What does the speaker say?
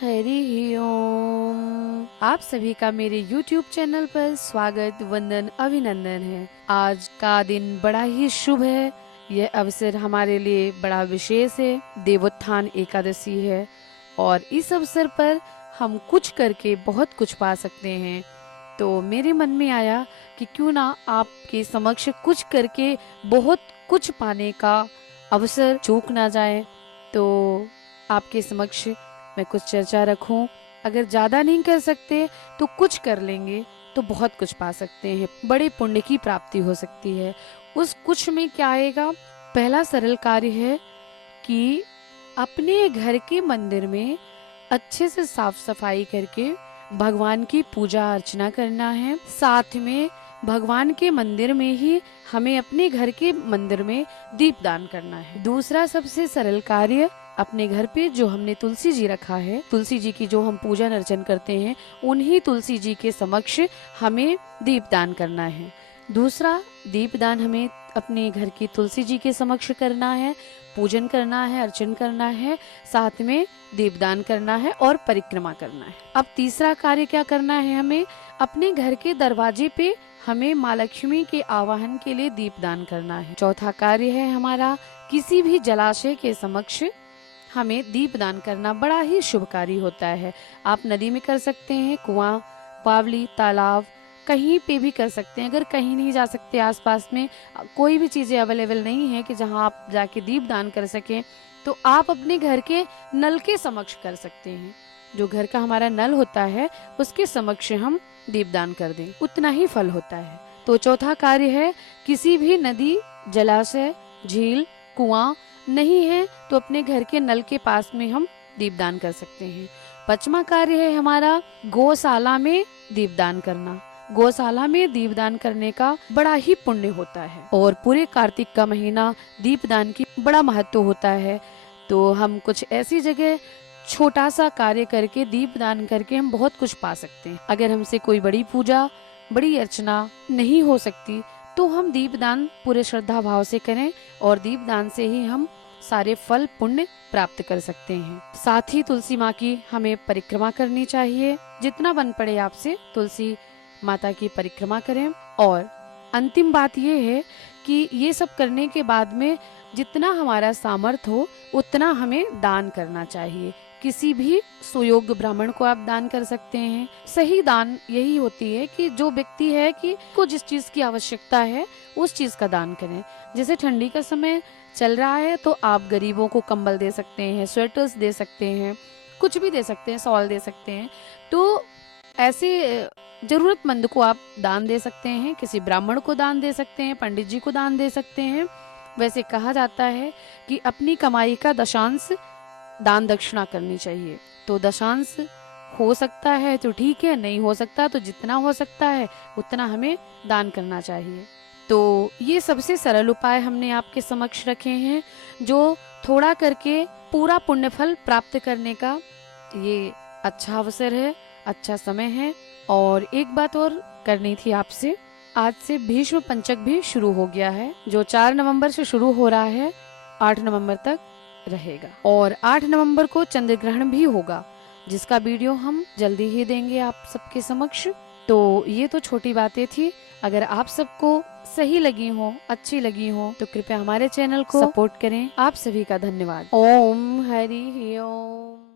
हरि ओम। आप सभी का मेरे YouTube चैनल पर स्वागत वंदन अभिनंदन है। आज का दिन बड़ा ही शुभ है। यह अवसर हमारे लिए बड़ा विशेष है। देवोत्थान एकादशी है और इस अवसर पर हम कुछ करके बहुत कुछ पा सकते हैं। तो मेरे मन में आया कि क्यों ना आपके समक्ष कुछ करके बहुत कुछ पाने का अवसर चूक ना जाए। तो आपके समक्ष मैं कुछ चर्चा रखूं। अगर ज्यादा नहीं कर सकते तो कुछ कर लेंगे तो बहुत कुछ पा सकते हैं, बड़े पुण्य की प्राप्ति हो सकती है। उस कुछ में क्या आएगा? पहला सरल कार्य है कि अपने घर के मंदिर में अच्छे से साफ सफाई करके भगवान की पूजा अर्चना करना है। साथ में भगवान के मंदिर में ही हमें अपने घर के मंदिर में दीपदान करना है। दूसरा सबसे सरल कार्य, अपने घर पे जो हमने तुलसी जी रखा है, तुलसी जी की जो हम पूजन अर्चन करते हैं, उन्हीं तुलसी जी के समक्ष हमें दीपदान करना है। दूसरा दीपदान हमें अपने घर की तुलसी जी के समक्ष करना है, पूजन करना है, अर्चन करना है, साथ में दीपदान करना है और परिक्रमा करना है। अब तीसरा कार्य क्या करना है? हमें अपने घर के दरवाजे पे हमें माँ लक्ष्मी के आवाहन के लिए दीपदान करना है। चौथा कार्य है हमारा किसी भी जलाशय के समक्ष हमें दीपदान करना। बड़ा ही शुभकारी होता है। आप नदी में कर सकते हैं, कुआं, बावली, तालाब, कहीं पे भी कर सकते हैं। अगर कहीं नहीं जा सकते, आसपास में कोई भी चीजें अवेलेबल नहीं है कि जहां आप जाके दीपदान कर सकें, तो आप अपने घर के नल के समक्ष कर सकते हैं। जो घर का हमारा नल होता है उसके समक्ष हम दीपदान कर दें, उतना ही फल होता है। तो चौथा कार्य है किसी भी नदी, जलाशय, झील, कुआं नहीं है तो अपने घर के नल के पास में हम दीपदान कर सकते हैं। पांचवा कार्य है हमारा गौशाला में दीपदान करना। गौशाला में दीपदान करने का बड़ा ही पुण्य होता है और पूरे कार्तिक का महीना दीपदान की बड़ा महत्व होता है। तो हम कुछ ऐसी जगह छोटा सा कार्य करके, दीपदान करके हम बहुत कुछ पा सकते हैं। अगर हमसे कोई बड़ी पूजा, बड़ी अर्चना नहीं हो सकती तो हम दीपदान पूरे श्रद्धा भाव से करें और दीपदान से ही हम सारे फल पुण्य प्राप्त कर सकते हैं। साथ ही तुलसी माँ की हमें परिक्रमा करनी चाहिए। जितना बन पड़े आपसे तुलसी माता की परिक्रमा करें। और अंतिम बात ये है कि ये सब करने के बाद में जितना हमारा सामर्थ्य हो उतना हमें दान करना चाहिए। किसी भी सुयोग्य ब्राह्मण को आप दान कर सकते हैं। सही दान यही होती है कि जो व्यक्ति है कि को जिस चीज की आवश्यकता है उस चीज का दान करें। जैसे ठंडी का समय चल रहा है तो आप गरीबों को कंबल दे सकते हैं, स्वेटर्स दे सकते हैं, कुछ भी दे सकते हैं, शॉल दे सकते हैं। तो ऐसे जरूरतमंद को आप दान दे सकते हैं, किसी ब्राह्मण को दान दे सकते हैं, पंडित जी को दान दे सकते हैं। वैसे कहा जाता है कि अपनी कमाई का दशांश दान दक्षिणा करनी चाहिए। तो दशांश हो सकता है तो ठीक है, नहीं हो सकता तो जितना हो सकता है उतना हमें दान करना चाहिए। तो ये सबसे सरल उपाय हमने आपके समक्ष रखे हैं, जो थोड़ा करके पूरा पुण्य फल प्राप्त करने का ये अच्छा अवसर है, अच्छा समय है। और एक बात और करनी थी आपसे, आज से भीष्म पंचक भी शुरू हो गया है, जो 4 नवंबर से शुरू हो रहा है, 8 नवंबर तक रहेगा। और 8 नवंबर को चंद्र ग्रहण भी होगा, जिसका वीडियो हम जल्दी ही देंगे आप सबके समक्ष। तो ये तो छोटी बातें थी। अगर आप सबको सही लगी हो, अच्छी लगी हो, तो कृपया हमारे चैनल को सपोर्ट करें। आप सभी का धन्यवाद। ओम हरि ओम।